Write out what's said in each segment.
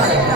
Yeah.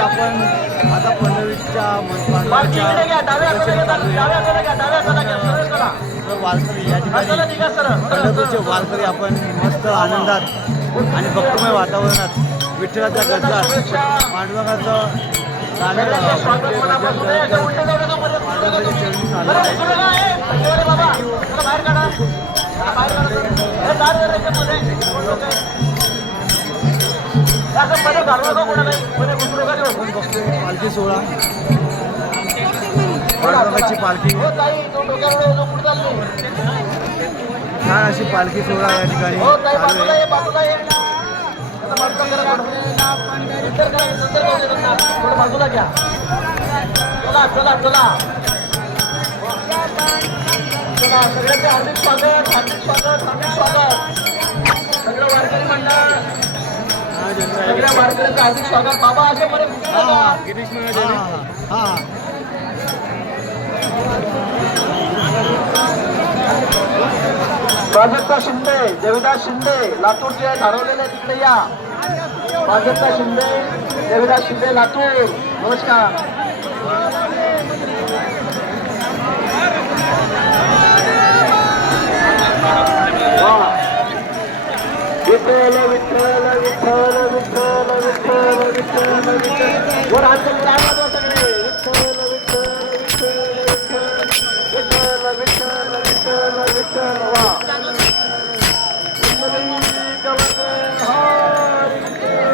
आपण आता पंढरीच्या मनपाडच्या वारकरी या ठिकाणी पंढरपूरचे वारकरी आपण मस्त आनंदात आणि भक्तमय वातावरणात विठ्ठलाच्या गजरात पांडुरंगाचं पालखी सोहळा पांडुरंगाची पालखी. छान अशी पालखी सोहळा या ठिकाणी हार्दिक स्वागत हार्दिक स्वागत हार्दिक स्वागत. सगळं वारकरी मंडळ. हा, सगळ्या वारकऱ्यांचं हार्दिक स्वागत. बाबा असं बरे हा, गिरीश महाराज प्राजक्ता शिंदे देविदास शिंदे लातूरचे आहेत हरवलेले तिकडे या. प्राजक्ता शिंदे देविदास शिंदे लातूर. नमस्कार. वा. विठ्ठल विठ्ठल विठ्ठल विठ्ठल विठ्ठल विठ्ठल विठ्ठल. वर हात विठ्ठल विठ्ठल वा कुंडली गवते हारी विठ्ठल.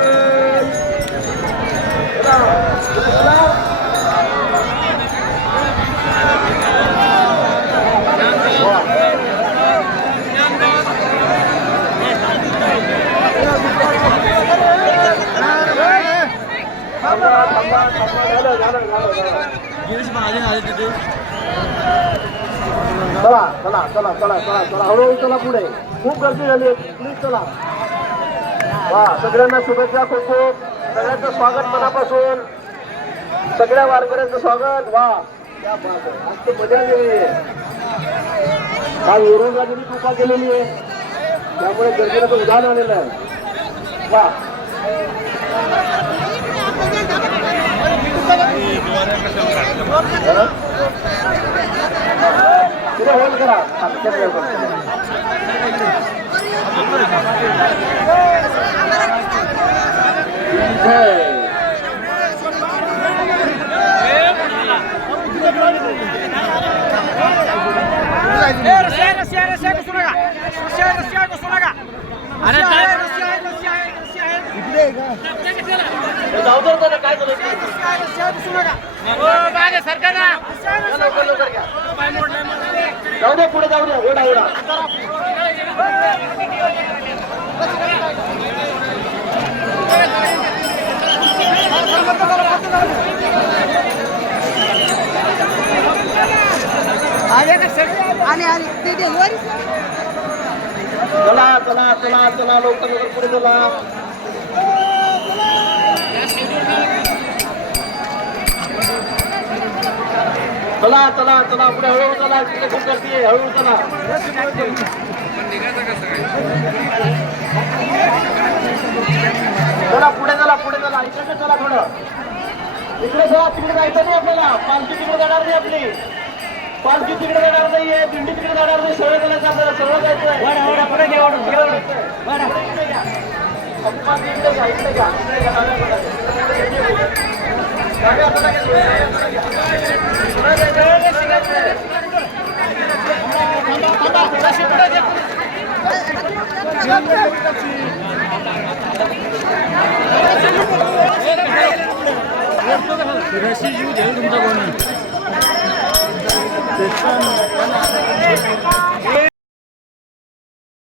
चला, चला. चला चला चला चला. हळूहळू चला पुढे. खूप गर्दी झाली. प्लीज चला. वा सगळ्यांना शुभेच्छा खूप खूप. सगळ्यांचं स्वागत मनापासून. सगळ्या वारकऱ्यांचं स्वागत. वा. आज मजा आलेली आहे आज औरंगाबादनी कृपा केलेली आहे. त्यामुळे गर्दीला तर उदाहरण आलेलं आहे. वा. हं? पुढे होल्ड करा. जाऊ दे त्याला काय झालं? लवकर घ्या जाऊ दे पुढे जाऊ दे ओढा ओढा आले आले. ते चला चला चला चला. लवकर लवकर पुढे चला. चला चला चला पुढे हळूहळू चला तिथे खूप गर्दी आहे हळूहळू चला. चला पुढे चला पुढे चला इकडे चला थोडं. इकडे जा तिकडे जायचं नाही आपल्याला. पालखी तिकडे जाणार नाही आपली. पालखी तिकडे जाणार नाहीये दिंडी तिकडे जाणार नाही सरळ जायचं आपल्याला सरळ जायचंय. हनुमान इकडे घ्या, घ्या, घ्या. सरळ जायचंय. रशी जीव देऊ तुमचा कोणी